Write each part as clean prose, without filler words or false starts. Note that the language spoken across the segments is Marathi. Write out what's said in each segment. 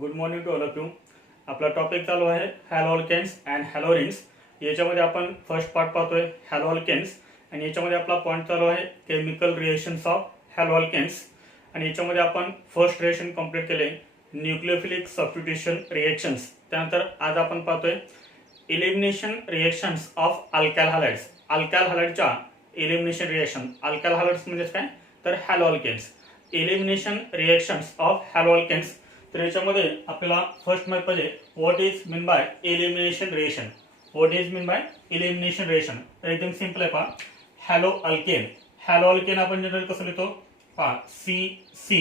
Good morning to all of you. आपला टॉपिक चालू आहे हॅलोअल्केन्स अँड हॅलोरिन्स. याच्यामध्ये आपण फर्स्ट पार्ट पाहतोय हॅलोअल्केन्स आणि याच्यामध्ये आपला पॉईंट चालू आहे केमिकल रिएक्शन्स ऑफ हॅलोअल्केन्स आणि याच्यामध्ये आपण फर्स्ट रिएक्शन कंप्लीट केले न्यूक्लियोफिलिक सबस्टिट्यूशन रिएक्शन्स. त्यानंतर आज आपण पाहतोय elimination reactions of alkyl halides. Alkyl हॅलाइडच्या एलिमिनेशन रिएक्शन. अल्काइल हॅलाइड्स म्हणजे काय तर haloalkanes. Elimination reactions of haloalkanes. तर याच्यामध्ये आपल्याला फर्स्ट माहित पाहिजे what is mean by elimination reaction. What is mean by elimination reaction. तर एकदम सिंपल आहे पहा. हॅलोअल्केन. हॅलोअल्केन आपण जनरल कसं लिहितो पहा सी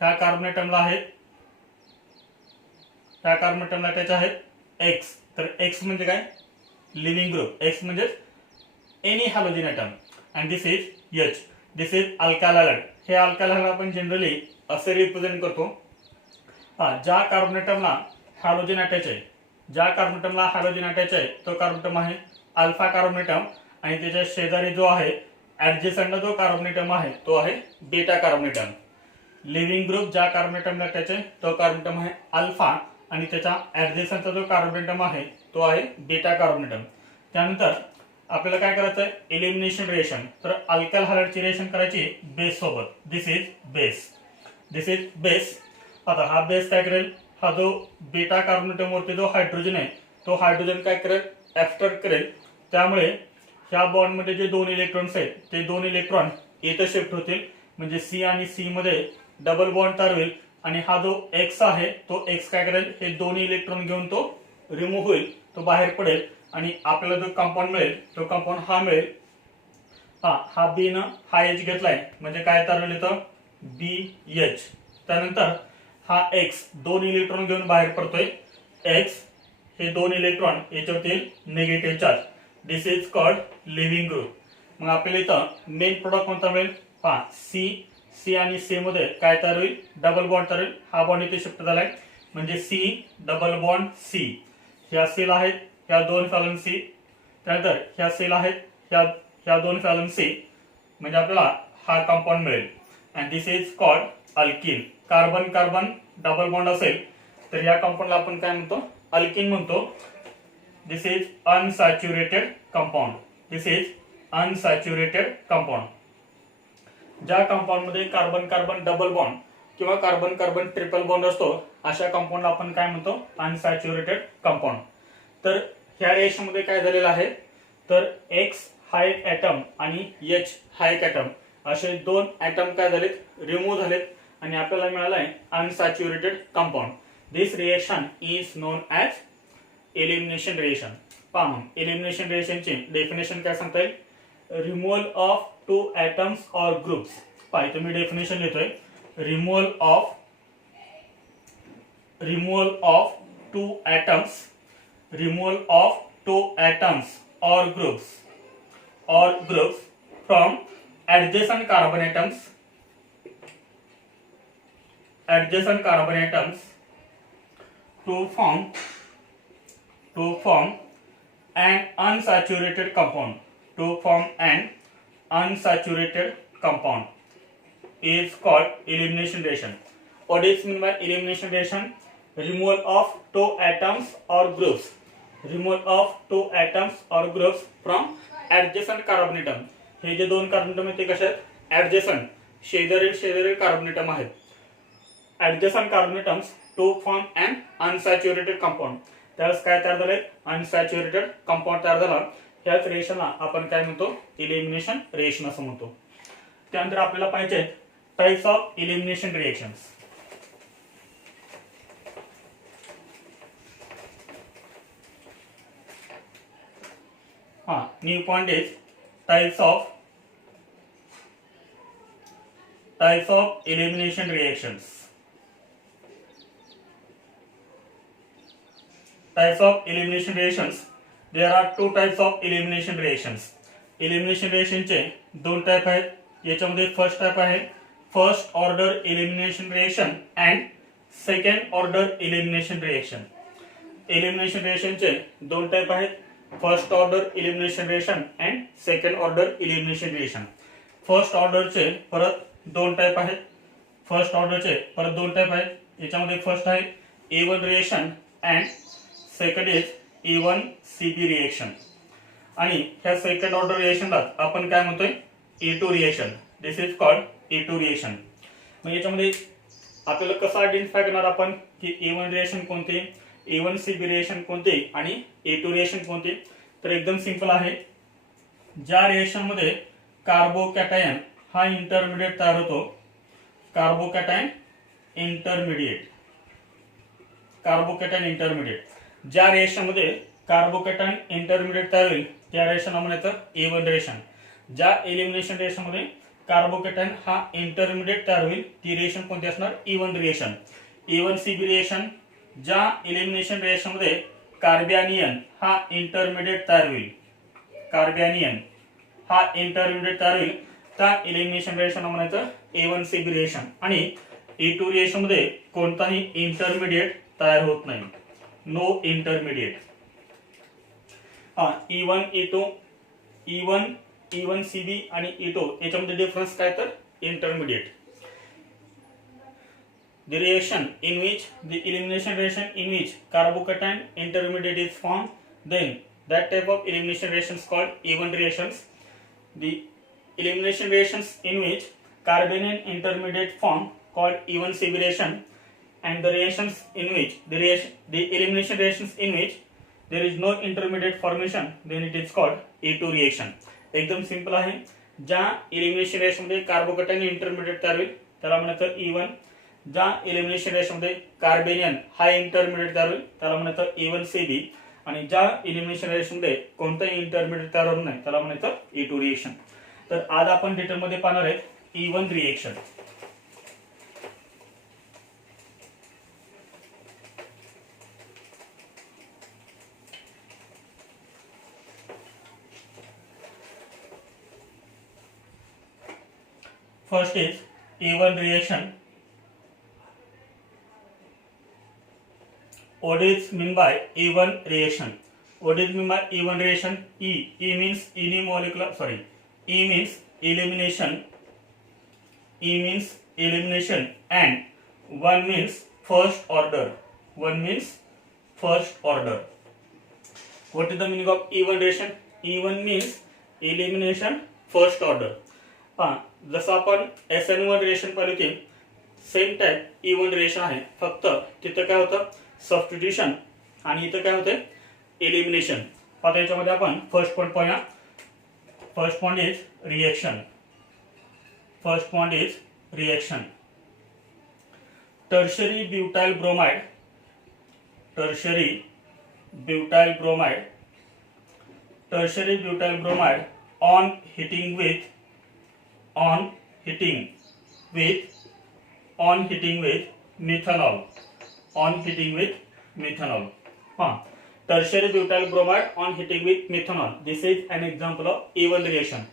ह्या कार्बन ॲटमला आहेत, ह्या कार्बन ॲटमला अटॅच आहेत एक्स. तर एक्स म्हणजे काय लिव्हिंग ग्रुप. एक्स म्हणजे any halogen atom and this is H. This is alkyl halide. हे अल्काइल हॅलाइड आपण जनरली असे रिप्रेझेंट करतो ज्या कार्बन ॲटमला हॅलोजन अटॅच आहे, ज्या कार्बन ॲटमला हॅलोजन अटॅच आहे तो कार्बन ॲटम आहे अल्फा कार्बन ॲटम आणि त्याच्या शेजारी जो आहे ऍडजस्टंट जो कार्बन ॲटम आहे तो आहे beta carbon atom. Leaving group ज्या कार्बन ॲटमला अटॅच आहे तो कार्बन ॲटम आहे अल्फा आणि त्याचा ऍडजस्टंटचा जो कार्बन ॲटम आहे तो आहे बीटा कार्बन ॲटम. त्यानंतर आपल्याला काय करायचं आहे एलिमिनेशन रिएक्शन. तर अल्काइल हॅलाइडची रिएक्शन करायची बेस सोबत. This is base. This is base. आता हा बेस काय करेल, हा जो बीटा कार्बन ॲटम वरती जो हायड्रोजन आहे तो हायड्रोजन काय करेल ऍब्स्ट्रॅक्ट करेल. त्यामुळे ह्या बॉन्ड मध्ये जे दोन इलेक्ट्रॉन्स आहेत ते दोन इलेक्ट्रॉन इथे शिफ्ट होतील म्हणजे सी आणि सी मध्ये डबल बॉन्ड तयार होईल आणि हा जो एक्स आहे तो एक्स काय करेल हे दोन्ही इलेक्ट्रॉन घेऊन तो रिमूव्ह होईल, तो बाहेर पडेल आणि आपल्याला जो कंपाऊंड मिळेल तो कंपाऊंड हा मिळेल. हा बी न हा एच घेतलाय म्हणजे काय तयार होईल इथं बी एच. त्यानंतर हा एक्स दोन इलेक्ट्रॉन घेऊन बाहेर पडतोय. एक्स हे दोन इलेक्ट्रॉन याच्यावरती negative charge. This is called living group. मग आपल्याला इथं मेन प्रोडक्ट कोणता मिळेल पहा सी आणि सी मध्ये काय तयार होईल डबल बॉन्ड तयार होईल. हा बॉन्ड इथे शिफ्ट झालाय म्हणजे सी डबल बॉन्ड सी. ह्या सेल आहेत ह्या दोन फॅलन सी. त्यानंतर ह्या सेल आहेत ह्या दोन फॅलन सी म्हणजे आपल्याला हा कंपाऊंड मिळेल and this is called alkene. Carbon carbon double bond असेल तर या कंपाऊंडला आपण काय म्हणतो अल्किन म्हणतो. This is unsaturated compound. This is unsaturated compound. ज्या कंपाऊंड मध्ये कार्बन कार्बन डबल बॉन्ड किंवा कार्बन कार्बन ट्रिपल बॉन्ड असतो अशा कंपाऊंडला आपण काय म्हणतो अनसॅच्युरेटेड कंपाऊंड. तर ह्या रिएक्शन मध्ये काय झालेलं आहे तर एक्स हा एक ॲटम आणि एच हा एक ॲटम असे दोन ॲटम काय झालेत रिमूव्ह झालेत आणि आपल्याला मिळाला आहे unsaturated compound. This reaction is known as elimination reaction. पहा मग एलिमिनेशन रिएक्शनचे डेफिनेशन काय सांगता येईल removal of two atoms or groups. पहा इथे मी डेफिनेशन लिहितोय removal of two atoms or groups from adjacent carbon atoms to form an unsaturated compound is called elimination reaction. What is meant by elimination reaction? Removal of two atoms or groups from adjacent carbon atom. हे जे दोन कार्बन ॲटम आहेत ते कसे आहेत ऍडजसंट शेजारी कार्बन ॲटम आहेत. Adjacent carbon atoms to form an unsaturated compound. त्यावेळेस काय तयार झालंय अनसॅच्युरेटेड कंपाऊंड तयार झाला. ह्याच रिएक्शनला आपण काय म्हणतो एलिमिनेशन रिएक्शन असं म्हणतो. त्यानंतर आपल्याला पाहिजे types of elimination reactions. New point is types of elimination reactions. Types of elimination reactions. There are two types of elimination reactions. Elimination reaction चे दोन टाइप आहेत. याच्यामध्ये फर्स्ट टाइप आहे first order elimination reaction and second order elimination reaction. Elimination reaction चे दोन टाइप आहेत first order elimination reaction and second order elimination reaction. First ऑर्डरचे परत दोन टाइप आहेत. याच्यामध्ये फर्स्ट आहे A1 reaction and second is A1CB reaction. आणि ह्या सेकंड ऑर्डर रिएक्शनला आपण काय म्हणतोय A2 reaction. This is called A2 reaction. मग याच्यामध्ये आपल्याला कसं आयडेंटिफाय करणार आपण की A1 रिएक्शन कोणते, A1CB रिएक्शन कोणते आणि A2 रिएक्शन कोणते. तर एकदम सिंपल आहे. ज्या रिएक्शन मध्ये कार्बोकॅटायन हा इंटरमिडिएट तयार होतो, कार्बोकॅटायन इंटरमिडिएट, कार्बोकॅटायन इंटरमिडिएट, ज्या रिएक्शन मध्ये कार्बोकॅटायन इंटरमिडिएट तयार होईल त्या रिएक्शनला म्हणायचं A1 रिएक्शन. ज्या एलिमिनेशन रिएक्शन मध्ये कार्बोकॅटायन हा इंटरमिडिएट तयार होईल ती रिएक्शन कोणती असणार, A1 रिएक्शन. A1CB रिएक्शन, ज्या एलिमिनेशन रिएक्शन मध्ये कार्बॅनियन हा इंटरमिडिएट तयार होईल, कार्बॅनियन हा इंटरमिडिएट तयार होईल त्या एलिमिनेशन रिएक्शनला म्हणायचं A1CB रिएक्शन. आणि A2 रिएक्शन मध्ये कोणताही इंटरमिडिएट तयार होत नाही, no intermediate. E1 E2 E1 E1CB आणि E2 याच्यामध्ये डिफरन्स काय तर intermediate. The reaction in which the elimination reaction in which carbocation intermediate is formed, then that type of elimination reactions called A1 reactions. The elimination reactions in which carbanion intermediate form called E1CB reaction, and the reactions in which the elimination reactions in which there is no intermediate formation, then it is called A2 reaction. एकदम सिंपल आहे. ज्या एलिमिनेशन रिएक्शन मध्ये कार्बोकॅटायन इंटरमिडिएट तयार होईल त्याला म्हणायचं E1. ज्या एलिमिनेशन रिएक्शन मध्ये कार्बेनियन हा इंटरमिडिएट तयार होईल त्याला म्हणायचं A1CB. आणि ज्या एलिमिनेशन रिएक्शन मध्ये कोणताही इंटरमिडिएट तयार होत नाही त्याला म्हणायचं A2 रिएक्शन. तर आज आपण डिटेल मध्ये पाहणार आहे E1 reaction. First is A1 reaction. What is mean by A1 reaction? What is mean by A1 reaction? E means unimolecular. Sorry, E means elimination. E means elimination, and 1 means first order. 1 means first order. What is the meaning of E1 reaction? E1 means elimination, first order. जसं आपण SN1 रिएक्शन पाहिली होती सेम टाइप E1 रिएक्शन आहे, फक्त तिथं काय होतं सबस्टिट्यूशन आणि इथं काय होतं एलिमिनेशन. आता याच्यामध्ये आपण फर्स्ट पॉइंट पाहूया. First point is reaction. First point is reaction. Tertiary butyl bromide, tertiary butyl bromide, tertiary butyl bromide on heating with methanol, on heating with methanol. Tertiary butyl bromide on heating with methanol. This is an example of A1 reaction.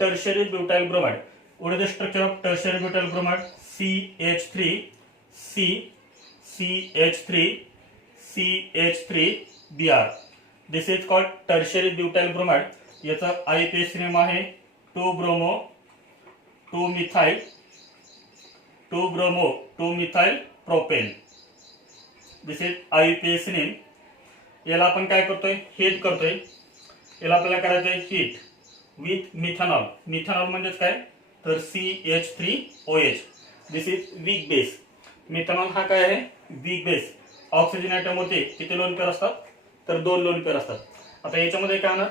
Tertiary butyl bromide. What is the structure of tertiary butyl bromide? CH3 C CH3 CH3 Br. This is called tertiary butyl bromide. याचा IUPAC नेम आहे 2-bromo 2-methyl 2-bromo 2-methyl propane. This is IUPAC name. याला आपण काय करतोय हीट करतोय. याला आपल्याला करायचंय हीट विथ मिथेनॉल. मिथेनॉल म्हणजेच काय तर CH3OH. This is weak base. Methanol हा काय आहे वीक बेस. ऑक्सिजन ॲटम होते किती लोन पेअर असतात तर 2 लोन पेअर असतात. आता याच्यामध्ये काय होणार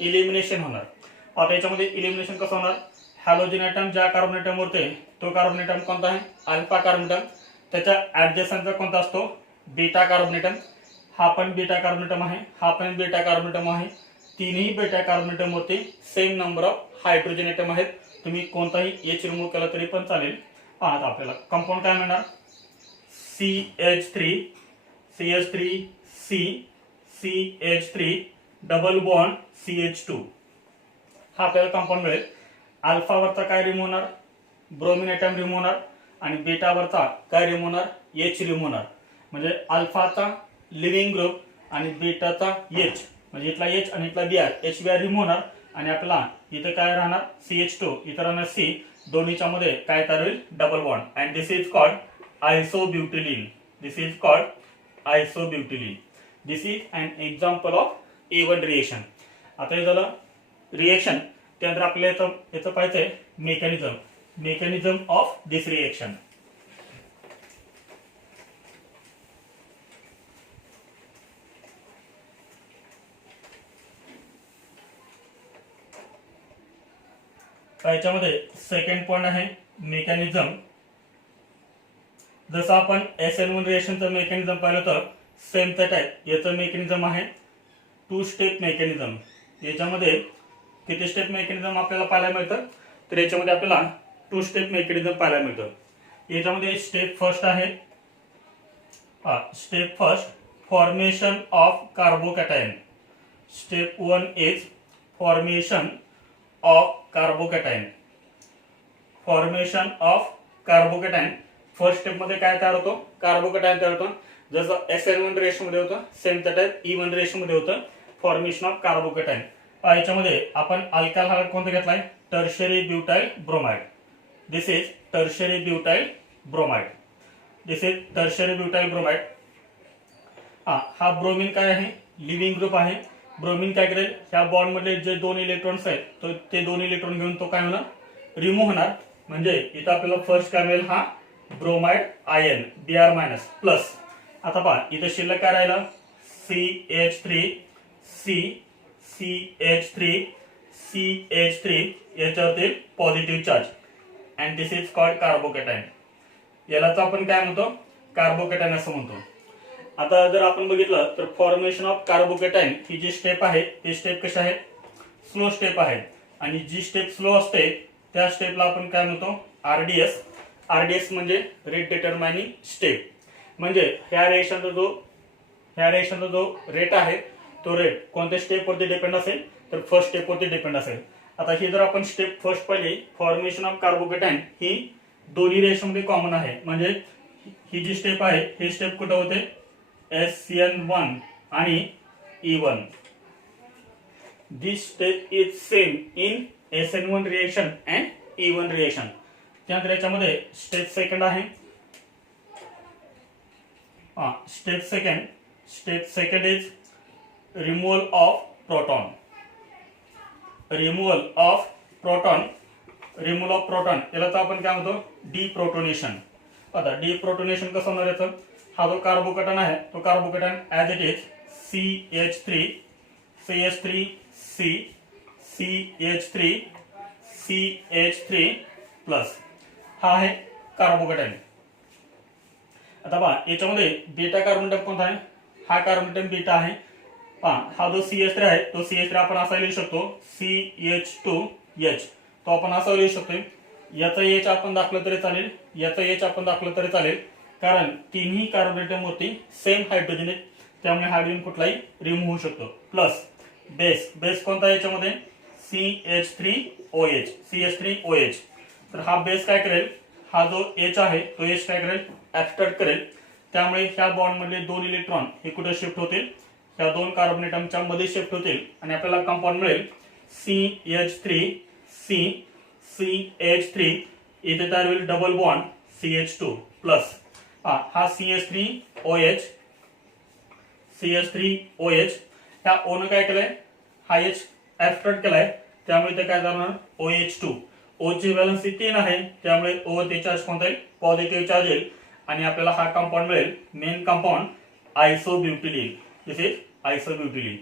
इलिमिनेशन होणार. आता याच्यामध्ये इलिमिनेशन कसं होणार हॅलोजन ॲटम ज्या कार्बन ॲटम वरते तो कार्बन ॲटम कोणता आहे अल्फा कार्बन ॲटम. त्याच्या ॲडजस्टंटचा कोणता असतो बीटा कार्बन ॲटम. हा पण बीटा कार्बन ॲटम आहे, हा पण बीटा कार्बन ॲटम आहे. तीनही बीटा कार्बन ॲटम वरती same number of hydrogen atom आहेत. तुम्ही कोणताही H रिमूव्ह केला तरी पण चालेल. आता आपल्याला कंपाऊंड काय मिळणार CH3 CH3C CH3 double bond CH2 हा आपल्याला कंपाऊंड मिळेल. अल्फा वरचा काय रिमूव्ह होणार ब्रोमिन ॲटम रिमूव्ह होणार आणि बीटा वरचा काय रिमूव्ह होणार H रिमूव्ह होणार. म्हणजे अल्फाचा लिव्हिंग ग्रुप आणि बीटाचा H म्हणजे इथला H आणि इथला Br HBr रिमूव्ह होणार आणि आपला इथं काय राहणार CH2 इथं राहणार C. दोन्हीच्या मध्ये काय तयार होईल double bond. And this is called isobutylene. This is called isobutylene. This is an example of A1 reaction. आता हे झालं रिएक्शन. त्यानंतर आपल्याला याचं पाहायचंय मेकॅनिझम ऑफ दिस रिएक्शन. याच्यामध्ये सेकंड पॉइंट आहे मेकॅनिझम. जसं आपण SN1 रिएक्शनचं मेकॅनिझम पाहिलं तर सेम त्यात आहे. याचं मेकॅनिझम आहे 2 स्टेप मेकॅनिझम. याच्यामध्ये किती स्टेप मेकॅनिझम आपल्याला पाहायला मिळतं तर याच्यामध्ये आपल्याला 2 स्टेप मेकॅनिझम पाहायला मिळतं. याच्यामध्ये स्टेप फर्स्ट आहे step first formation of carbocation. Step 1 is formation of carbocation. Formation of carbocation. First step मध्ये काय तयार होतो कार्बोकॅटायन तयार होतो. जसं SN1 रेशो मध्ये होतं सेम त्या टाइप E1 रेशो मध्ये होतं फॉर्मेशन ऑफ कार्बोकॅटायन. याच्यामध्ये आपण अल्काइल हायड्राइड कोणता घेतलाय tertiary butyl bromide. This is tertiary butyl bromide. This is tertiary butyl bromide. हा ब्रोमीन काय आहे लिव्हिंग ग्रुप आहे. ब्रोमीन काय करेल ह्या बॉन्ड मधले जे 2 इलेक्ट्रॉन्स आहेत तो ते 2 इलेक्ट्रॉन घेऊन तो काय होणार रिमूव्ह होणार. म्हणजे इथं आपल्याला फर्स्ट काय मिळेल हा ब्रोमाइड आयन Br- प्लस. आता पहा इथं शिल्लक काय राहिलं CH3 CH3 याच्यावरती positive charge and this is called carbocation. यालाच आपण काय म्हणतो कार्बोकॅटायन असं म्हणतो. आता जर आपण बघितलं तर फॉर्मेशन ऑफ कार्बोकॅटायन ही जी स्टेप आहे ती स्टेप कशी आहे स्लो स्टेप आहे. आणि जी स्टेप स्लो असते त्या स्टेपला आपण काय म्हणतो RDS म्हणजे रेट डिटरमाइनिंग स्टेप. म्हणजे ह्या रिएक्शनचा जो रेट आहे तो रेट कोणत्या स्टेप वरती डिपेंड असेल तर फर्स्ट स्टेप वरती डिपेंड असेल. आता ही जर आपण स्टेप फर्स्ट पाहिली फॉर्मेशन ऑफ कार्बोकॅटायन ही दोन्ही रिएक्शन मध्ये कॉमन आहे. म्हणजे ही जी स्टेप आहे ही स्टेप कुठे होते SN1 आणि E1. This step is same in SN1 reaction and E1 reaction. त्यानंतर याच्यामध्ये स्टेप सेकंड आहे step second is removal of proton. Removal of proton याला तर आपण काय म्हणतो डिप्रोटोनेशन. आता डिप्रोटोनेशन कसं होणार याचं हा जो कार्बोकॅटायन आहे तो carbocation as it is CH3 plus हा आहे कार्बोकॅटायन. आता पहा याच्यामध्ये बीटा कार्बन कोणता आहे हा कार्बन बीटा आहे. हा जो CH3 आहे तो CH3 आपण असा लिहू शकतो CH2H. तो आपण असा लिहू शकतो. याचा H आपण दाखवलं तरी चालेल याचा H आपण दाखवलं तरी चालेल कारण तिन्ही कार्बोनेटम वरती सेम हायड्रोजन आहे त्यामुळे हायड्रोजन कुठलाही रिमूव्ह होऊ शकतो. प्लस बेस कोणता आहे याच्यामध्ये CH3OH. तर हा बेस काय करेल हा जो H आहे तो H काय करेल ऍब्स्ट्रॅक्ट करेल. त्यामुळे ह्या बॉन्ड मधले 2 इलेक्ट्रॉन हे कुठे शिफ्ट होतील ह्या 2 कार्बोनेटमच्या मध्ये शिफ्ट होतील आणि आपल्याला कंपाऊंड मिळेल CH3 इथे तयार होईल डबल बॉन्ड CH2 प्लस हा CH3OH. ह्या O ने काय केलंय हा H ऍब्स्ट्रॅक्ट केलाय त्यामुळे ते काय करणार OH2. O ची व्हॅलेन्सी 3 आहे त्यामुळे O वरती चार्ज कोणता येईल पॉझिटिव्ह चार्ज येईल आणि आपल्याला हा कंपाऊंड मिळेल main compound isobutylene. This is isobutylene.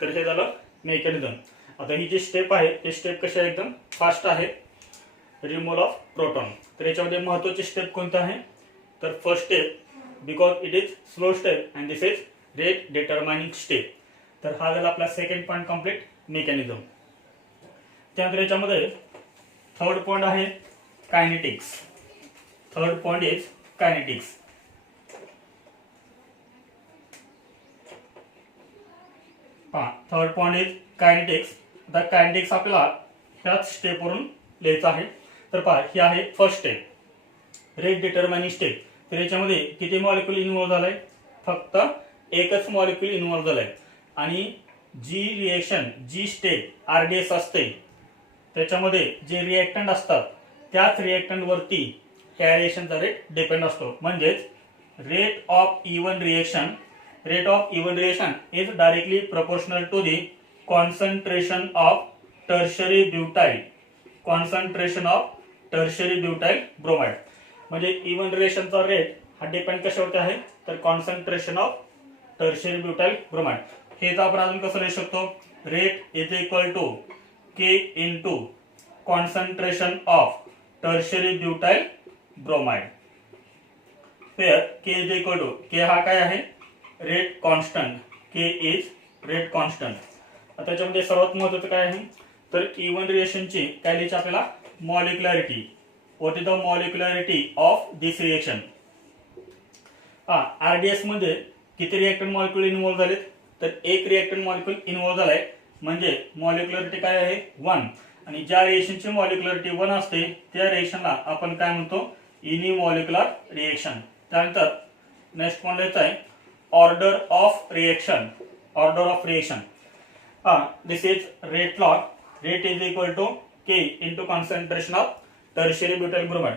तर हे झालं मेकॅनिझम. आता ही जी स्टेप आहे ती स्टेप कशी आहे एकदम फास्ट आहे रिमूव्हल ऑफ प्रोटॉन. तर याच्यामध्ये महत्त्वाची स्टेप कोणती आहे तर first step because it is slow step and this is rate determining step. तर हा झाला आपला सेकंड पॉइंट कम्प्लीट मेकॅनिझम. त्यानंतर याच्यामध्ये थर्ड पॉइंट आहे kinetics. Third point is kinetics. Third point is kinetics. आता कायनेटिक्स आपल्याला ह्याच स्टेपवरून लिहायचं आहे. तर पहा ही आहे first step rate determining step. तर याच्यामध्ये किती मॉलिक्यूल इन्व्हॉल्व झालाय फक्त एकच मॉलिक्यूल इन्व्हॉल्व झालाय आणि जी रिएक्शन जी स्टेप RDS असते त्याच्यामध्ये जे रिएक्टंट असतात त्याच रिएक्टंट वरती ह्या रिएक्शनचा रेट डिपेंड असतो. म्हणजेच rate of even reaction is directly proportional to the concentration of tertiary butyl bromide. म्हणजे इव्हन रिएक्शनचा रेट हा डिपेंड कशावरती आहे तर concentration of tertiary butyl bromide. हेच आपण अजून कसं लिहू शकतो, rate is equal to K into concentration of tertiary butyl bromide. Where k is equal to, k हा काय आहे rate constant, k is rate constant. त्याच्यामध्ये सर्वात महत्त्वाचं काय आहे तर इव्हन रिएक्शनची काय लिहायची आपल्याला molecularity. What is the molecularity of this reaction. RDS मध्ये किती रिएक्टंट मॉलिक्युल इन्व्हॉल्व झालेत तर एक रिएक्टंट मॉलिक्युल इन्व्हॉल्व झालाय म्हणजे मॉलिक्युलॅरिटी काय आहे 1. आणि ज्या रिएक्शनची मॉलिक्युलॅरिटी 1 असते त्या रिएक्शनला आपण काय म्हणतो युनिमॉलिक्युलर रिएक्शन. त्यानंतर नेक्स्ट पॉइंट लिहायचा आहे order of reaction. This is rate law. Rate is equal to K into concentration of tertiary butyl bromide.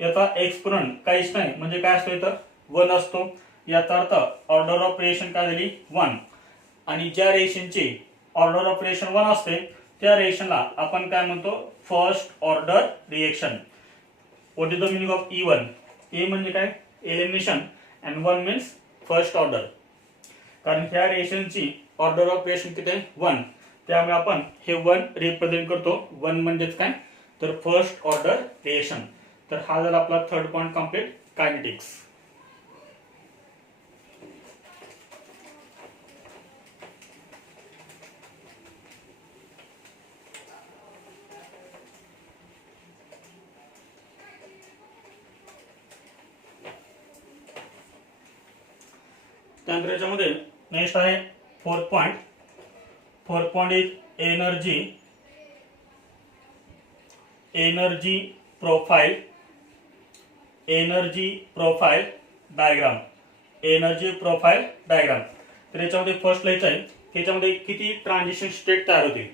याचा एक्सपोनेंट काहीच नाही म्हणजे काय असतो इथं 1 असतो. याचा अर्थ ऑर्डर ऑफ रिएक्शन काय झाली 1. आणि ज्या रिएक्शनची ऑर्डर ऑफ रिएक्शन 1 असते त्या रिएक्शनला आपण काय म्हणतो first order reaction. What is the meaning of E1. ए म्हणजे काय elimination and 1 means first order. कारण ह्या रिएक्शनची ऑर्डर ऑफ रिएक्शन किती आहे 1. त्यामुळे आपण हे 1 रिप्रेझेंट करतो. 1 म्हणजेच काय तर फर्स्ट ऑर्डर रिएक्शन. तर हा झाला आपला थर्ड पॉइंट कंप्लीट कायनेटिक्स. त्यानंतर याच्यामध्ये नेक्स्ट आहे fourth point. Fourth point is energy profile diagram. तर याच्यामध्ये फर्स्ट लिहायचं आहे की याच्यामध्ये किती ट्रान्झिशन स्टेट तयार होतील,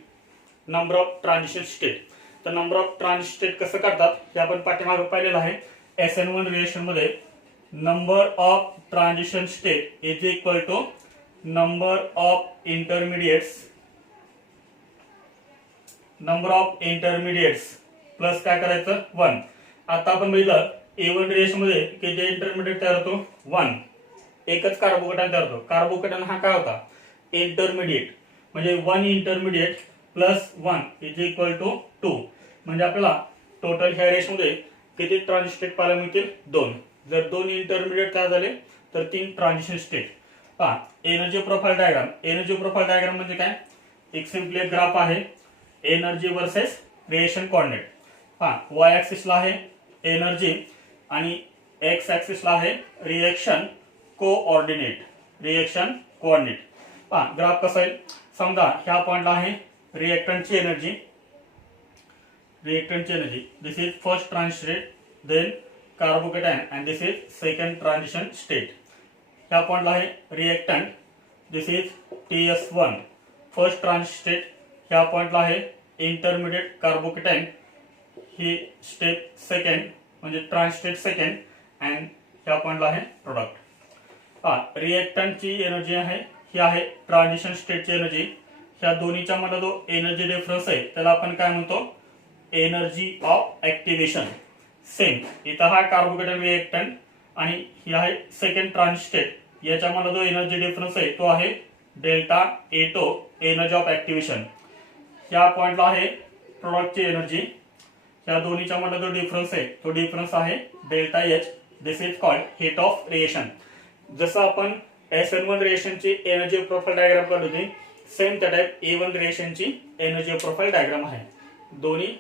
नंबर ऑफ ट्रान्झिशन स्टेट. तर नंबर ऑफ ट्रान्झिशन स्टेट कसं करतात हे आपण पाठीमागे पाहिलेलं आहे. SN1 रिएक्शन मध्ये number of transition state is equal to number of intermediates plus काय करायचं 1. आता आपण बघितलं A1 रिएक्शन मध्ये की जे इंटरमिडिएट तयार होतो 1, एकच कार्बोकेटायन तयार होतो. कार्बोकेटायन हा काय होता इंटरमिडिएट. म्हणजे 1 intermediate plus 1 is equal to 2. म्हणजे आपल्याला टोटल ह्या रिएक्शन मध्ये किती ट्रान्झिशन स्टेट पाहायला मिळतील 2. जर 2 इंटरमिडिएट तयार झाले तर 3 transition state. Energy profile diagram म्हणजे काय एक सिंपली एक ग्राफ आहे energy versus reaction coordinate. Y ऍक्सिसला आहे एनर्जी आणि एक्स ऍक्सिसला आहे रिएक्शन कोऑर्डिनेट. ग्राफ कसा आहे समजा ह्या पॉइंटला आहे रिएक्टंटची एनर्जी. This is first transition state, then carbocation and this is second transition state. ह्या पॉइंटला आहे reactant. This is TS1 first transition state. ह्या पॉइंटला आहे इंटरमिडिएट कार्बोकेटायन, ही स्टेप सेकंड म्हणजे ट्रान्झिशन स्टेट सेकंड. अँड ह्या पॉइंटला आहे प्रोडक्ट. रिएक्टंटची एनर्जी आहे ही आहे ट्रान्झिशन स्टेटची एनर्जी. ह्या दोन्हीच्या मध्ये जो एनर्जी डिफरन्स आहे त्याला आपण काय म्हणतो एनर्जी ऑफ ऍक्टिव्हेशन. सेम इथं हा कार्बोकेटायन रिएक्टंट आणि ही आहे सेकंड ट्रान्झिशन स्टेट. याच्यामध्ये जो एनर्जी डिफरन्स आहे तो आहे delta A2 energy of activation. ह्या पॉइंटला आहे प्रोडक्टची एनर्जी. या दोन्हीच्या मध्ये जो डिफरन्स आहे तो डिफरन्स आहे delta H. This is called heat of reaction. जसं आपण SN1 रिएक्शनची एनर्जी प्रोफाइल डायग्राम काढली होती सेम त्या टाइप A1 रिएक्शनची एनर्जी प्रोफाइल डायग्राम आहे. दोन्ही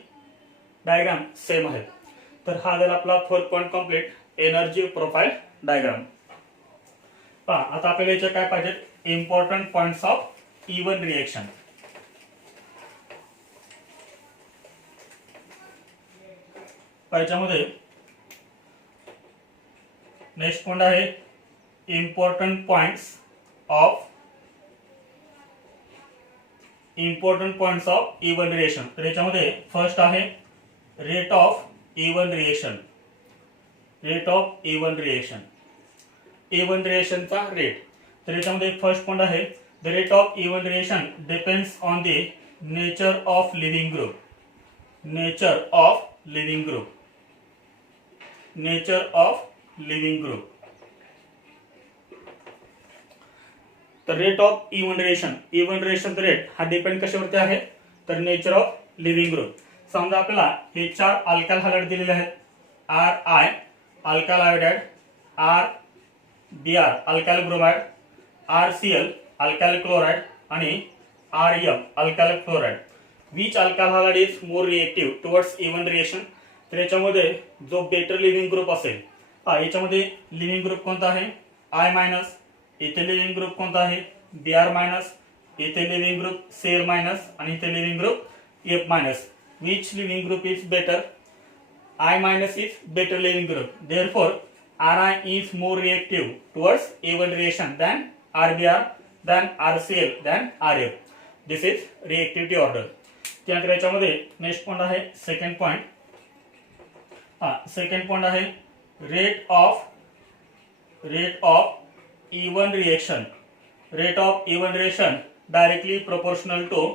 डायग्राम सेम आहेत. तर हा झाला आपला fourth point complete energy profile diagram. आता आपल्याला याच्या काय पाहिजेत important points of E one reaction. याच्यामध्ये नेक्स्ट पॉइंट आहे important points of E one reaction. तर याच्यामध्ये फर्स्ट आहे rate of E one reaction. E one रिएक्शनचा रेट. तर याच्यामध्ये फर्स्ट पॉइंट आहे the rate of E one reaction depends on the nature of living group. Nature of living group. Nature of living group. तर रेट ऑफ इव्हन रिएक्शनचा रेट हा डिपेंड कशावरती आहे तर नेचर ऑफ लिव्हिंग ग्रुप. समजा आपल्याला हे 4 अल्काल हॅलाइड दिलेले आहेत. RI alkyl iodide, RBr alkyl bromide, RCl alkyl chloride आणि RM alkyl fluoride. Which alkyl halide is more reactive towards E one reaction. तर याच्यामध्ये जो बेटर लिव्हिंग ग्रुप असेल, याच्यामध्ये लिव्हिंग ग्रुप कोणता आहे I मायनस, इथे लिव्हिंग ग्रुप कोणता आहे Br मायनस, इथे लिव्हिंग ग्रुप Cl मायनस आणि इथे living group F minus. Which living group is better? I minus is better living group. Therefore, Ri is more reactive towards even reaction than RBr, than RCl, than RF. This is reactivity order. त्यानंतर याच्यामध्ये नेक्स्ट पॉइंट आहे सेकंड पॉइंट. सेकंड पॉइंट आहे rate of even reaction. Rate of even reaction directly proportional to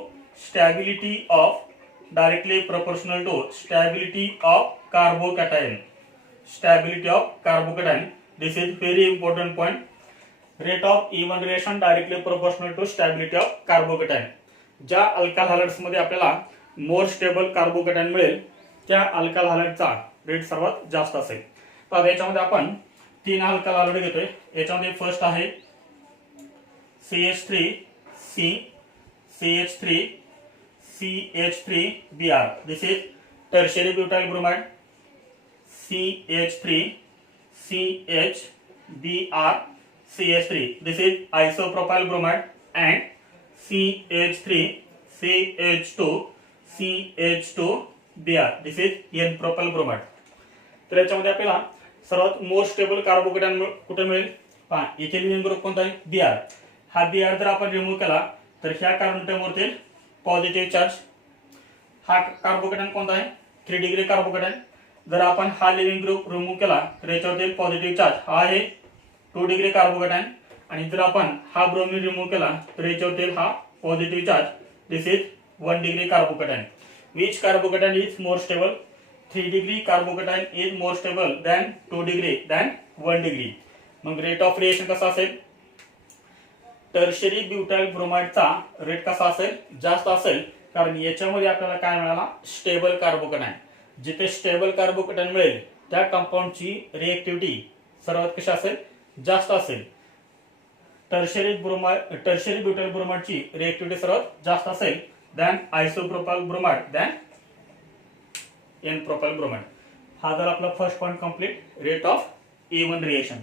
stability of carbocation. Stability of carbocation. This is very important point. Rate of even reaction directly proportional to stability of carbocation. ज्या अल्काल हॅलाइड्स मध्ये आपल्याला मोर स्टेबल कार्बोकेटाइन मिळेल त्या अल्काल हॅलाइडचा रेट सर्वात जास्त असेल. तर याच्यामध्ये आपण 3 अल्काल हॅलाइड घेतोय. याच्यामध्ये फर्स्ट आहे CH3C, CH3, CH3Br. This is tertiary butyl bromide. CH3, CHBr, CH3. This is isopropyl bromide and CH3, CH2, CH2Br. This is N-propyl bromide. तर याच्यामध्ये आपल्याला सर्वात मोस्ट स्टेबल कार्बोकेटाइन कुठे मिळेल पहा. इथे लिव्हिंग ग्रुप कोणता आहे Br. हा Br जर आपण रिमूव्ह केला तर ह्या कार्बन अटॉमवरती पॉझिटिव्ह चार्ज. हा कार्बोकेटाइन कोणता आहे 3 डिग्री कार्बोकेटाइन. जर आपण हा लिव्हिंग ग्रुप रिमूव्ह केला तर याच्यावरती पॉझिटिव्ह चार्ज हा आहे 2 डिग्री कार्बोकेटाइन. आणि जर आपण हा ब्रोमीन रिमूव्ह केला तर याच्यावरती हा positive charge. This is 1 degree carbocation. Which carbocation is more stable. 3 degree carbocation is more stable than 2 degree than 1 degree. मग रेट ऑफ रिएक्शन कसा असेल टर्शरी ब्युटाइल ब्रोमाइडचा रेट कसा असेल जास्त असेल. कारण याच्यामध्ये आपल्याला काय मिळाला स्टेबल कार्बोकेटाइन. जिथे स्टेबल कार्बोकेटाइन मिळेल त्या कंपाऊंडची रिएक्टिव्हिटी सर्वात कशी असेल जास्त असेल. टर्शरी ब्युटाइल ब्रोमाइडची रिएक्टिव्हिटी सर्वात जास्त असेल than isopropyl bromide than n propyl bromide. हा झाला आपला first point complete rate of E one reaction.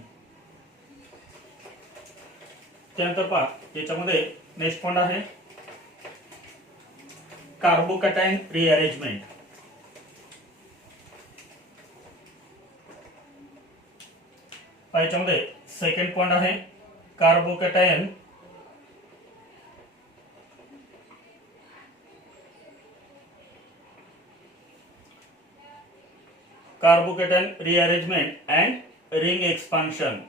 त्यानंतर पहा याच्यामध्ये नेक्स्ट पॉइंट आहे कार्बोकेटाइन रिअरेंजमेंट. याच्यामध्ये सेकंड पॉइंट आहे carbocation rearrangement and ring expansion.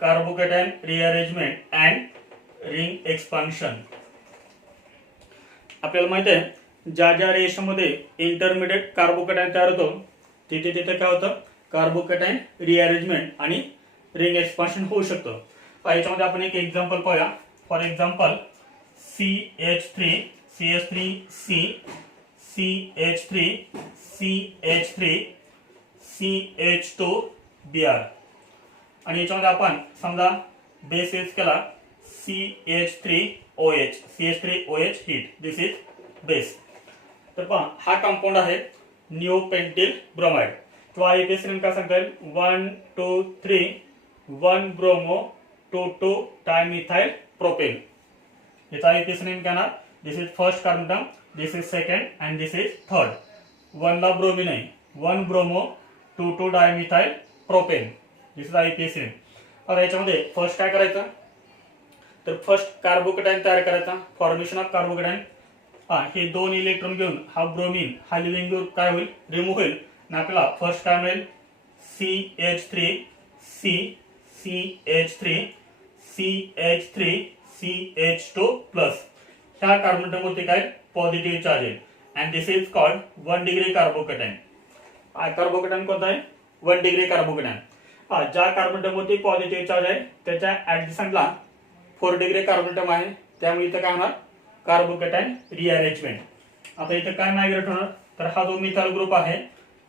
Carbocation rearrangement and ring expansion. आपल्याला माहिती आहे ज्या ज्या रेषेमध्ये इंटरमिडिएट कार्बोकेटाइन तयार होतो तिथे तिथे काय होतं कार्बोकेटाइन रिअरेंजमेंट आणि रिंग एक्सपान्शन होऊ शकतं. याच्यामध्ये आपण एक एक्झाम्पल पाहूया. For example CH3, CH3C, CH3, CH3, CH2Br. आणि याच्यामध्ये आपण समजा बेस यूज केला CH3OH, CH3OH heat. This is base. तर पहा हा कंपाऊंड आहे निओपेंटिल ब्रोमाइड. तो आयपीएस नेम काय सांगता येईल 1 2 3 1 ब्रोमो 2 2 डायमिथाइल प्रोपेन. याचा आयपीएस नेम काय ना this is first carbon term, this is second and this is third. 1 ला ब्रोमीन आहे 1 bromo 2 2 dimethyl propane. This is IUPAC name. आता याच्यामध्ये फर्स्ट काय करायचं तर फर्स्ट कार्बोकेटाइन तयार करायचा. Formation of carbocation. हे 2 इलेक्ट्रॉन घेऊन हा ब्रोमीन हा लिव्हिंग ग्रुप काय होईल रिमूव्ह होईल. आपल्याला फर्स्ट काय मिळेल CH3C, CH3 CH3 CH2 plus ह्या कार्बन वरती काय पॉझिटिव्ह चार्ज आहे and this is called 1 degree carbocation. Carbocation कोणता आहे 1 डिग्री कार्बोकॅटायन. ज्या कार्बन वरती पॉझिटिव्ह चार्ज आहे त्याच्या ऍडजसंटला 4 डिग्री कार्बन आहे त्यामुळे इथं काय होणार कार्बोकॅटायन रिअरेंजमेंट. आता इथं काय मायग्रेट होणार तर हा जो मिथाइल ग्रुप आहे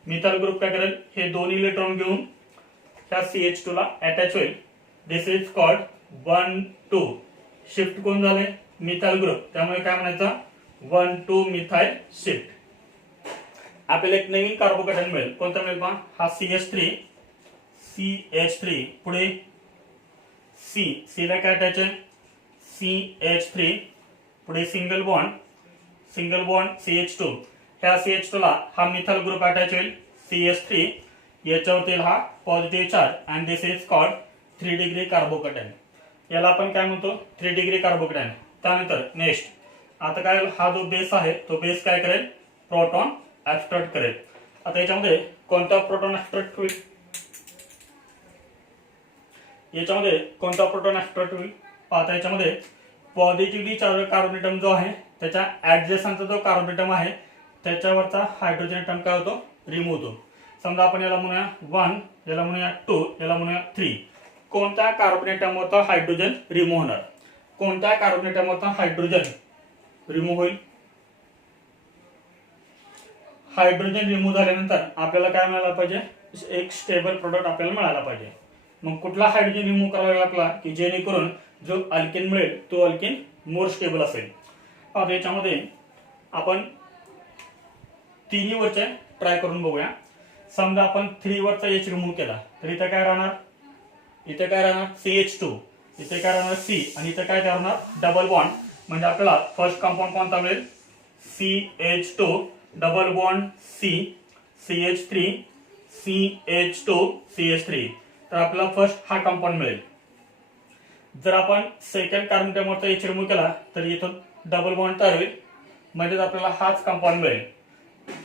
मिथाइल ग्रुप काय करेल हे दोन इलेक्ट्रॉन घेऊन त्या CH2 ला अटॅच होईल. दिस इज कॉल्ड 1,2 शिफ्ट कोण झाले मिथाइल ग्रुप त्यामुळे काय म्हणायचं 1,2 मिथाइल शिफ्ट. आपल्याला एक नवीन कार्बोकॅटायन मिळेल कोणता मिळेल पहा हा CH3 पुढे C ला काय अटॅच आहे CH3 पुढे सिंगल बॉन्ड CH2 ह्या CH2 ला हा मिथाइल ग्रुप अटॅच होईल CH3 याच्यावरती हा positive charge and this is called 3 degree carbocation. याला आपण काय म्हणतो 3 डिग्री कार्बोकॅटायन. त्यानंतर नेक्स्ट आता काय हा जो बेस आहे तो बेस काय करेल प्रोटॉन ऍब्स्ट्रॅक्ट करेल. आता याच्यामध्ये कोणता प्रोटॉन ऍब्स्ट्रॅक्ट होईल आता याच्यामध्ये पॉझिटिव्हली चार्ज कार्बन एटम जो आहे त्याच्या ऍडजसंटचा जो कार्बन एटम आहे त्याच्यावरचा हायड्रोजन एटम काय होतो रिमूव्ह होतो. समजा आपण याला म्हणूया 1 याला म्हणूया 2 याला म्हणूया 3. कोणत्या कार्बन एटमवरचा हायड्रोजन रिमूव्ह होणार कोणत्या कार्बन एटमवरचा हायड्रोजन रिमूव्ह होईल. हायड्रोजन रिमूव्ह झाल्यानंतर आपल्याला काय मिळायला पाहिजे एक स्टेबल प्रोडक्ट आपल्याला मिळायला पाहिजे. मग कुठला हायड्रोजन रिमूव्ह करावा लागेल आपला की जेणेकरून जो अल्केन मिळेल तो अल्केन मोर स्टेबल असेल. आता याच्यामध्ये आपण तिन्ही वरचे ट्राय करून बघूया. समजा आपण 3 वरचा H रिमूव्ह केला तर इथे काय राहणार CH2 इथे काय राहणार C आणि इथे काय राहणार डबल बॉन्ड म्हणजे आपल्याला फर्स्ट कंपाऊंड कोणता मिळेल CH2 double bond C CH3 CH2 CH3. तर आपल्याला फर्स्ट हा कंपाऊंड मिळेल. जर आपण सेकंड कार्बन एटमवरचा H रिमूव्ह केला तर इथून डबल बॉन्ड तयार होईल म्हणजेच आपल्याला हाच कंपाऊंड मिळेल.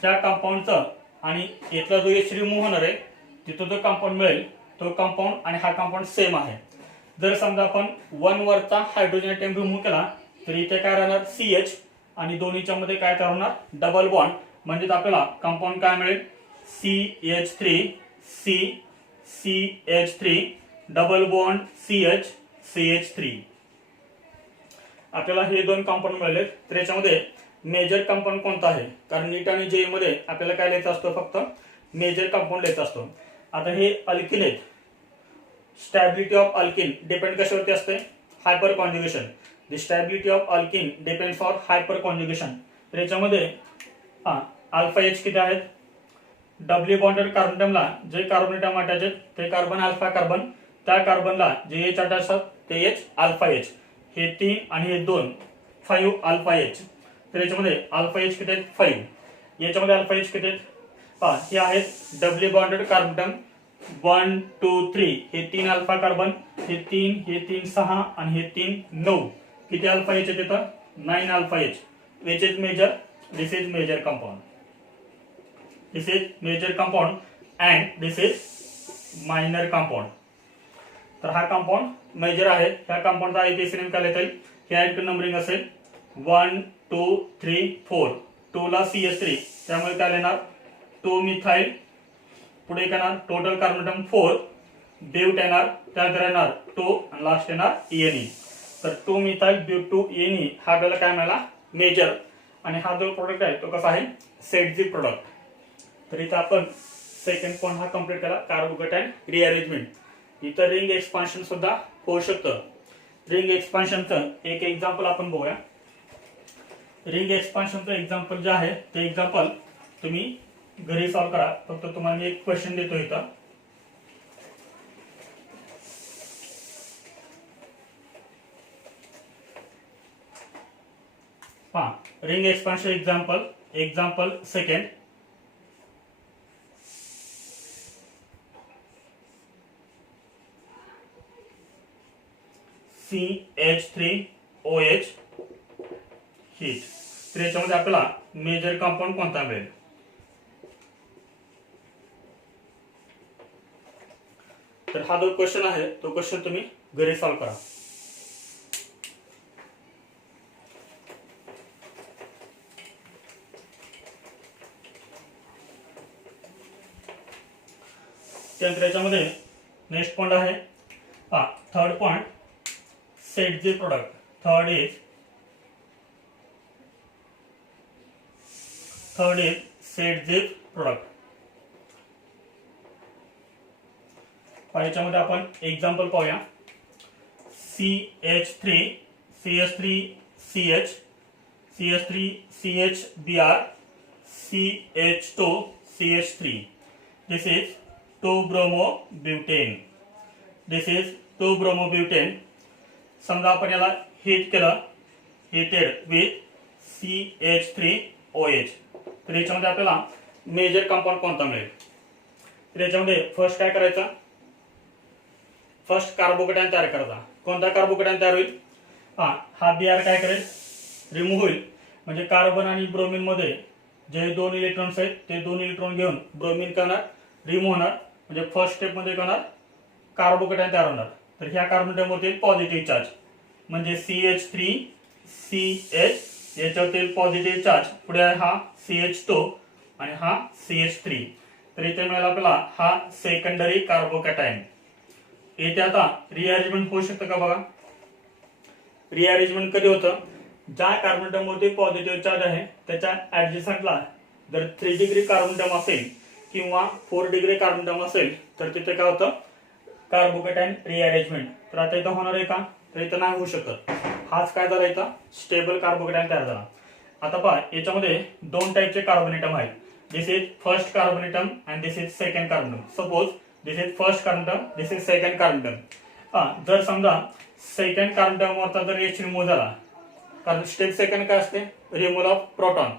त्या कंपाऊंडचा आणि इथला जो H रिमूव्ह होणार आहे तिथं जो कंपाऊंड मिळेल तो कंपाऊंड आणि हा कंपाऊंड सेम आहे. जर समजा आपण 1 वरचा हायड्रोजन एटम रिमूव्ह केला तर इथे काय राहणार CH आणि दोन्हीच्या मध्ये काय तयार होणार डबल बॉन्ड म्हणजे आपल्याला कंपाऊंड काय मिळेल CH3 C CH3 double bond CH CH3. आपल्याला हे दोन कंपाऊंड मिळाले तर याच्यामध्ये मेजर कंपाऊंड कोणता आहे कारण नीट आणि जे मध्ये आपल्याला काय लिहायचं असतो फक्त मेजर कंपाऊंड लिहायचा असतो. आता हे अल्किन आहेत स्टॅबिलिटी ऑफ अल्किन डिपेंड कशावरती असते hyper conjugation. The stability of alkene depends on hyper conjugation. तर याच्यामध्ये अल्फा H किती आहेत डबल बॉन्डेड कार्बन एटमला जे कार्बन एटम अटॅच आहेत ते कार्बन अल्फा कार्बन त्या कार्बनला जे H अटॅच असतात ते H अल्फा H हे 3 आणि हे 2 5 अल्फा H. तर याच्यामध्ये अल्फा H किती आहेत 5 याच्यामध्ये अल्फा H किती आहेत हे आहेत डबल बॉन्डेड कार्बन एटम 1 2 3 हे 3 अल्फा कार्बन हे 3 6 आणि हे 3 9 किती अल्फा H आहेत इथं 9 alpha H. which is major this is major compound and this is minor compound. तर हा कंपाऊंड मेजर आहे ह्या कंपाऊंडचा आयपीएसी नेम काय लिहिता येईल हे ऍड नंबरिंग असेल 1 2 3 4 2 ला CH3 त्यामुळे काय लिहिणार 2 मिथाइल पुढे काय येणार टोटल कार्बन एटम 4 ब्यूट येणार त्यानंतर येणार 2 आणि लास्ट येणार ENE. तर 2 मिथाइल ब्यूट 2 ENE हा आपल्याला काय मिळाला मेजर आणि हा जो प्रोडक्ट आहे तो कसा आहे सेट झिप प्रोडक्ट. तर इथं आपण सेकंड पॉइंट हा कंप्लीट केला कार्बोकॅटायन रिअरेंजमेंट. इथं रिंग एक्सपान्शन सुद्धा होऊ शकतं. रिंग एक्सपान्शनचं एक एक्झाम्पल आपण बघूया. रिंग एक्सपान्शनचं एक्झाम्पल जे आहे ते एक्झाम्पल तुम्ही घरी सॉल्व करा. फक्त तुम्हाला मी एक क्वेश्चन देतो इथं ring expansion example second CH3OH heat. तर याच्यामध्ये आपल्याला मेजर कंपाऊंड कोणता मिळेल तर हा जो क्वेश्चन आहे तो क्वेश्चन तुम्ही घरी सॉल्व्ह करा. त्यानंतर याच्यामध्ये नेक्स्ट पॉइंट आहे third point, set the product. Third is set the product. याच्यामध्ये आपण एक्झाम्पल पाहूया. CH3 CH3CH CH3CHBr CH2 CH3. This is 2-bromobutane. This is 2-bromobutane. समजा आपण याला हीट केलं, हीटेड विथ CH3OH. तर याच्यामध्ये आपल्याला मेजर कंपाऊंड कोणता मिळेल? तर याच्यामध्ये फर्स्ट काय करायचं, फर्स्ट कार्बोकेटायन तयार करायचा. कोणता कार्बोकेटायन तयार होईल? हा Br काय करेल, रिमूव्ह होईल. म्हणजे कार्बन आणि ब्रोमिन मध्ये जे 2 इलेक्ट्रॉन्स आहेत ते 2 इलेक्ट्रॉन घेऊन ब्रोमिन करणार, रिमूव्ह होणार. म्हणजे फर्स्ट स्टेप मध्ये करणार कार्बोकेटायन तयार होणार. तर ह्या कार्बोकेटायनवरती पॉझिटिव्ह चार्ज, म्हणजे CH3CH याच्यावरती पॉझिटिव्ह चार्ज. पुढे हा CH2 आणि हा CH3. तर इथे मिळाला आपल्याला हा सेकंडरी कार्बोकेटायन. येथे आता रिअरेंजमेंट होऊ शकतं का बघा. रिअरेंजमेंट कधी होतं, ज्या कार्बोनेटमवरती पॉझिटिव्ह चार्ज आहे त्याच्या ऍडजस्टंटला जर 3 डिग्री कार्बोनेटम असेल किंवा 4 डिग्री कार्बोनेटम असेल तर तिथे काय होतं, कार्बोकेटायन रिअरेंजमेंट. तर आता इथं होणार आहे का, तर इथं नाही होऊ शकत. हाच काय झाला, इथं स्टेबल कार्बोकेटायन तयार झाला. आता पहा याच्यामध्ये 2 टाईपचे कार्बोनेटम आहेत. This is first carbon atom and this is second carbon atom. Suppose this is first carbon atom, this is second carbon atom. जर समजा सेकंड कार्बोनेटम वरचा जर H रिमूव्ह झाला, कारण स्टेप सेकंड काय असते, रिमूव्हल ऑफ प्रोटॉन.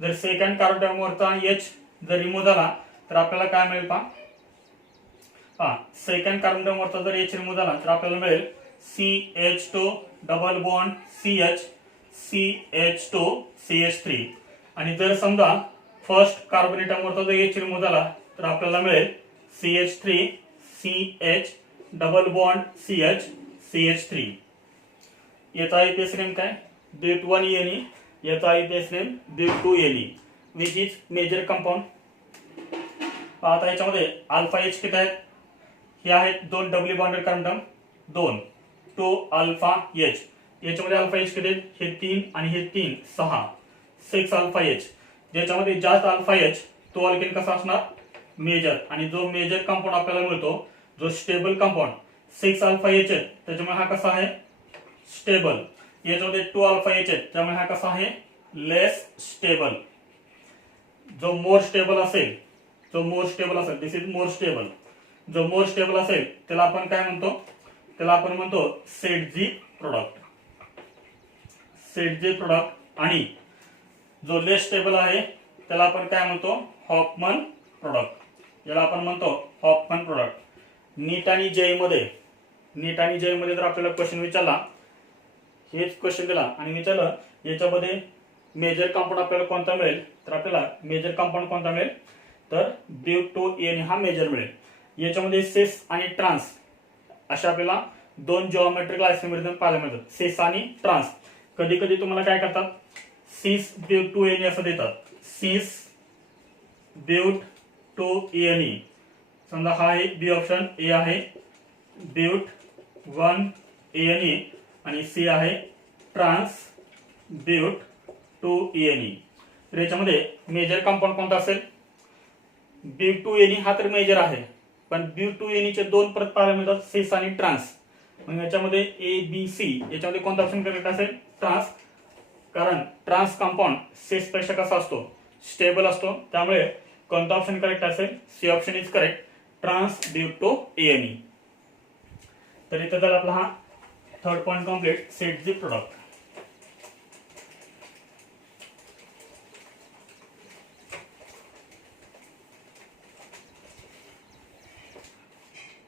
जर सेकंड कार्बोनेटम वरचा H जर रिमूव्ह झाला तर आपल्याला काय मिळेल पहा. सेकंड कार्बोनेटम वरचा जर H रिमूव्ह झाला तर आपल्याला मिळेल CH2 double bond CH CH2 CH3. आणि जर समजा फर्स्ट कार्बोनेटम वरचा जर H रिमूव्ह झाला तर आपल्याला मिळेल CH3 CH double bond CH CH3. याचा आयपीएस नेम काय, But1Ne. याचा IPS name But2Ne, which is major compound. आता याच्यामध्ये अल्फा H किती आहेत, हे आहेत 2 doubly bonded carbon atom, 2 alpha H. याच्यामध्ये अल्फा H किती आहेत, हे 3 आणि हे 3 6 अल्फा H. ज्याच्यामध्ये जास्त अल्फा H तो अल्केन कसा असणार, मेजर. आणि जो मेजर कंपाऊंड आपल्याला मिळतो, जो स्टेबल कंपाऊंड 6 अल्फा H आहे त्याच्यामुळे हा कसा आहे, स्टेबल. याच्यामध्ये 2 अल्फा H आहे त्यामुळे हा कसा आहे, लेस स्टेबल. जो मोर स्टेबल असेल, दिस इज मोर स्टेबल. जो मोर स्टेबल असेल त्याला आपण काय म्हणतो, त्याला आपण म्हणतो सेट जी प्रोडक्ट. आणि जो लेस स्टेबल आहे त्याला आपण काय म्हणतो, हॉफमन प्रोडक्ट. याला आपण म्हणतो हॉफमन प्रोडक्ट. नीट आणि जेई मध्ये जर आपल्याला क्वेश्चन विचारला, हेच क्वेश्चन दिला आणि विचारलं याच्यामध्ये मेजर कंपाऊंड आपल्याला कोणता मिळेल, तर आपल्याला मेजर कंपाऊंड कोणता मिळेल, तर But2Ne हा मेजर मिळेल. याच्यामध्ये सिस आणि ट्रान्स अशा आपल्याला 2 जिओमेट्रिकल आयसोमेरिझम पाहायला मिळतात, सिस आणि ट्रान्स. कधी कधी तुम्हाला काय करतात, सिस But2Ne असं देतात, सिस But2Ne. समजा हा आहे बी ऑप्शन, ए आहे But1Ne आणि सी आहे ट्रान्स But2Ne. तर याच्यामध्ये मेजर कंपाऊंड कोणता असेल, But2Ne हा तर मेजर आहे, पण But2Ne चे 2 परत पाहायला मिळतात, सिस आणि ट्रान्स. मग याच्यामध्ये ए बी सी याच्यामध्ये कोणता ऑप्शन करेक्ट असेल, ट्रान्स. कारण ट्रान्स कंपाऊंड सिस पेक्षा कसा असतो, स्टेबल असतो. त्यामुळे कोणता ऑप्शन करेक्ट असेल, C option is correct, trans But2Ne. तर इथे झाला आपला हा third point complete, set the product.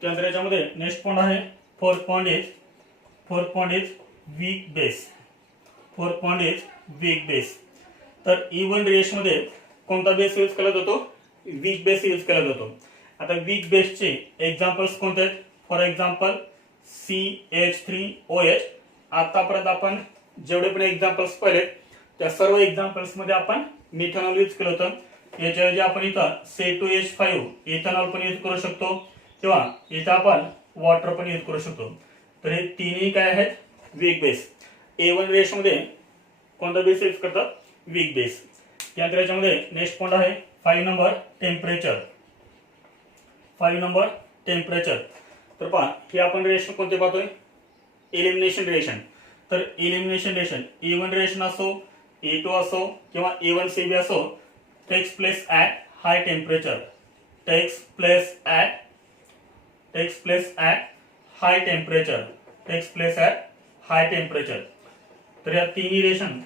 त्यानंतर याच्यामध्ये नेक्स्ट पॉइंट आहे fourth point is weak base. तर इव्हन रिएक्शन मध्ये कोणता बेस यूज केला जातो, वीक बेस यूज केला जातो. आता वीक बेसचे एक्झाम्पल्स कोणते आहेत, फॉर एक्झाम्पल CH3OH. आतापर्यंत आपण जेवढे पण एक्झाम्पल्स पाहिले त्या सर्व एक्झाम्पल्स मध्ये आपण मिथेनॉल यूज केलं होतं. याच्याऐवजी आपण इथं C2H5 इथेनॉल पण यूज करू शकतो किंवा इथं आपण वॉटर पण यूज करू शकतो. तर हे तिन्ही काय आहेत, वीक बेस. A1 रेश मध्ये कोणता बेस यूज करतात, वीक बेस. त्यानंतर याच्यामध्ये नेक्स्ट पॉइंट आहे 5 नंबर टेम्परेचर. 5 number temperature. तर पहा हे आपण रिएक्शन कोणते पाहतोय, एलिमिनेशन रिएक्शन. तर एलिमिनेशन रिएक्शन E1 रिएक्शन असो, E2 असो किंवा E1CB असो, takes place at high temperature. Takes place at high temperature. Takes place at high temperature. तर या तिन्ही रिएक्शन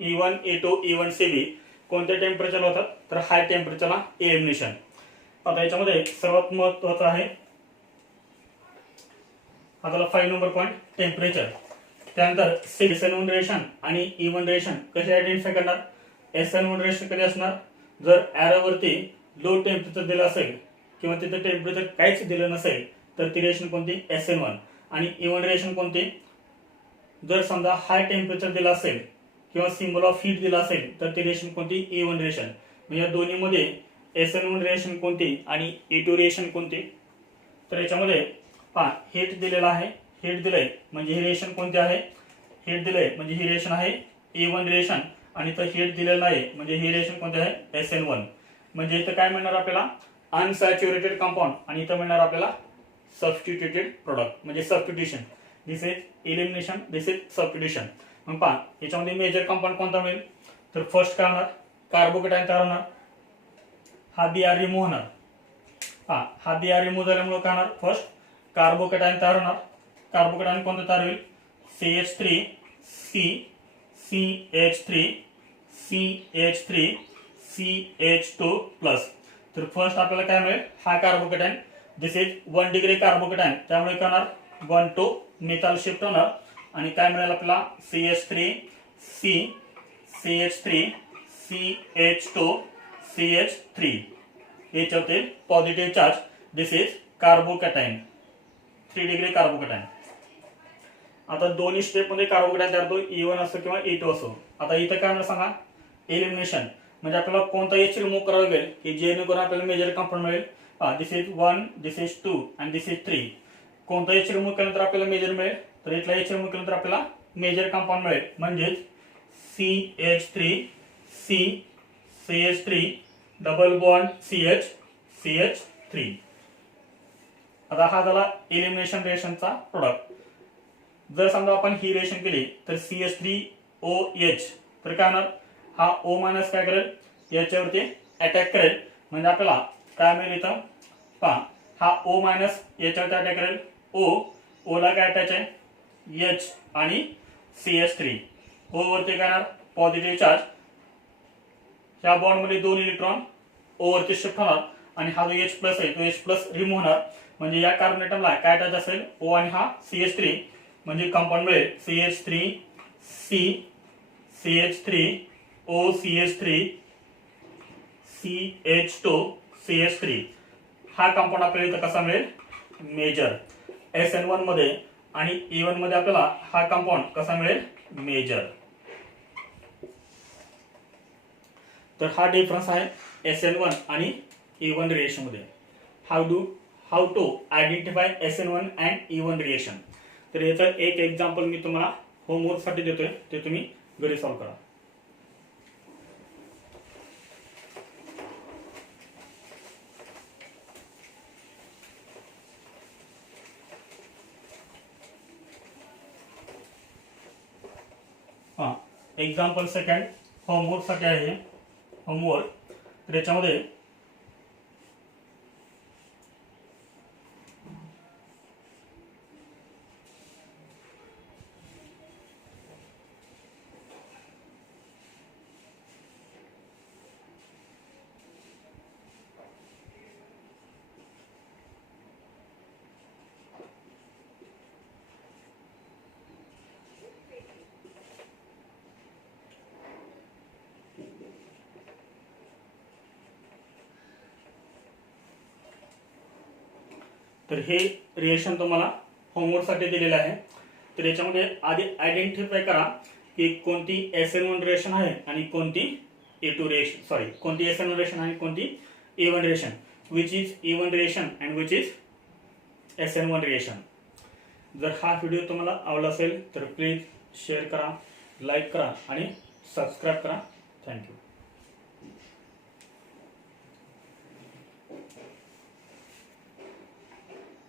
E1, E2, E1CB कोणत्या टेम्परेचरला होतात, तर हाय टेम्परेचरला एलिमिनेशन. आता याच्यामध्ये सर्वात महत्त्वाचं आहे आता 5 नंबर पॉइंट टेम्परेचर. त्यानंतर SN1 रिएक्शन आणि E1 रिएक्शन कसे आयडेंटिफाय करणार. SN1 रिएक्शन कधी असणार, जर एरोवरती लो टेम्परेचर दिलं असेल किंवा तिथे टेम्परेचर काहीच दिलं नसेल तर ती रिएक्शन कोणती, SN1. आणि E1 रिएक्शन कोणती, जर समजा हाय टेम्परेचर दिलं असेल किंवा सिम्बॉल ऑफ हीट दिला असेल तर ती रिएक्शन कोणती, E1 रिएक्शन. म्हणजे या दोन्हीमध्ये SN1 रिएक्शन कोणती आणि E2 रिएक्शन कोणती. तर याच्यामध्ये पहा हीट दिलेला आहे, हीट दिलंय म्हणजे ही रिएक्शन कोणती आहे, हीट दिलंय म्हणजे ही रिएक्शन आहे E1 रिएक्शन. आणि तर हीट दिलेलं नाही म्हणजे ही रिएक्शन कोणती आहे, SN1. म्हणजे इथं काय मिळणार आपल्याला, अनसॅच्युरेटेड कंपाऊंड. आणि इथं मिळणार आपल्याला सबस्टिट्यूटेड प्रोडक्ट म्हणजे substitution. This is elimination, this is substitution. मग पहा याच्यामध्ये मेजर कंपाऊंड कोणता मिळेल, तर फर्स्ट काय होणार, कार्बोकेटायन तयार होणार. हा Br रिमूव्ह होणार. हा Br रिमूव्ह झाल्यामुळे काय होणार, फर्स्ट कार्बोकेटायन तयार होणार. कार्बोकेटायन कोणतं तयार होईल, CH3 CH3 CH3 CH2 plus. तर फर्स्ट आपल्याला काय मिळेल, हा carbocation. This is 1 degree carbocation, त्यामुळे काय होणार 1 to मेथाल शिफ्ट होणार. आणि काय मिळेल आपल्याला, CH3 CH3 CH2 CH3. याच्यावरती positive charge. This is carbocation, 3 degree carbocation. आता दोन्ही स्टेप मध्ये कार्बोकॅटायन तयार होतो, E1 असो किंवा E2 असो. आता इथं काय म्हणणार सांगा, एलिमिनेशन म्हणजे आपल्याला कोणता H रिमूव्ह करावा लागेल की जेणेकरून आपल्याला मेजर कंपाऊंड मिळेल. दिस इज 1, दिस इज 2 आणि दिस इज 3. कोणता H रिमूव्ह केल्यानंतर आपल्याला मेजर मिळेल, तर इथला H रिमूव्ह केल्यानंतर आपल्याला मेजर कंपाऊंड मिळेल म्हणजेच CH3 CH3 double bond CH3. आता हा झाला एलिमिनेशन रिएक्शनचा प्रोडक्ट. जर समजा आपण ही रिएक्शन केली तर CH3OH, तर काय होणार, हा O मायनस काय करेल, याच्यावरती अटॅक करेल. म्हणजे आपल्याला काय मिळेल इथं, पहा हा O मायनस याच्यावरती अटॅक करेल. O ला काय अटॅच आहे, H आणि CH3. O वरती काय होणार, पॉझिटिव्ह चार्ज. ह्या बॉन्ड मध्ये 2 इलेक्ट्रॉन O वरती शिफ्ट होणार आणि हा जो H प्लस आहे तो H प्लस रिमूव्ह होणार. म्हणजे या कार्बन ॲटमला काय अटॅच असेल, O आणि हा CH3. म्हणजे कंपाऊंड मिळेल CH3 CH3 CH2 CH3. हा कंपाऊंड आपल्याला इथं कसा मिळेल, मेजर. SN1 मध्ये आणि E1 मध्ये आपल्याला हा कंपाऊंड कसा मिळेल, मेजर. तर हा डिफरन्स आहे SN1 आणि E1 रिएक्शन मध्ये. How to identify SN1 and E1 reaction. तर याचं एक एक्झाम्पल मी तुम्हाला होमवर्क साठी देतोय, ते तुम्ही घरी सॉल्व करा. एक्झाम्पल सेकंड होमवर्क साठी आहे. होमवर्क तर याच्यामध्ये तर हे रिएक्शन तुम्हाला होमवर्कसाठी दिलेलं आहे. तर याच्यामध्ये आधी आयडेंटिफाय करा की कोणती SN1 रिएक्शन आहे आणि कोणती A2 रिएक्शन, सॉरी कोणती SN1 रिएक्शन आहे कोणती A1 reaction, which is A1 reaction and which is SN1 reaction. जर हा व्हिडिओ तुम्हाला आवडला असेल तर प्लीज शेअर करा, लाईक करा आणि सबस्क्राईब करा. थँक्यू.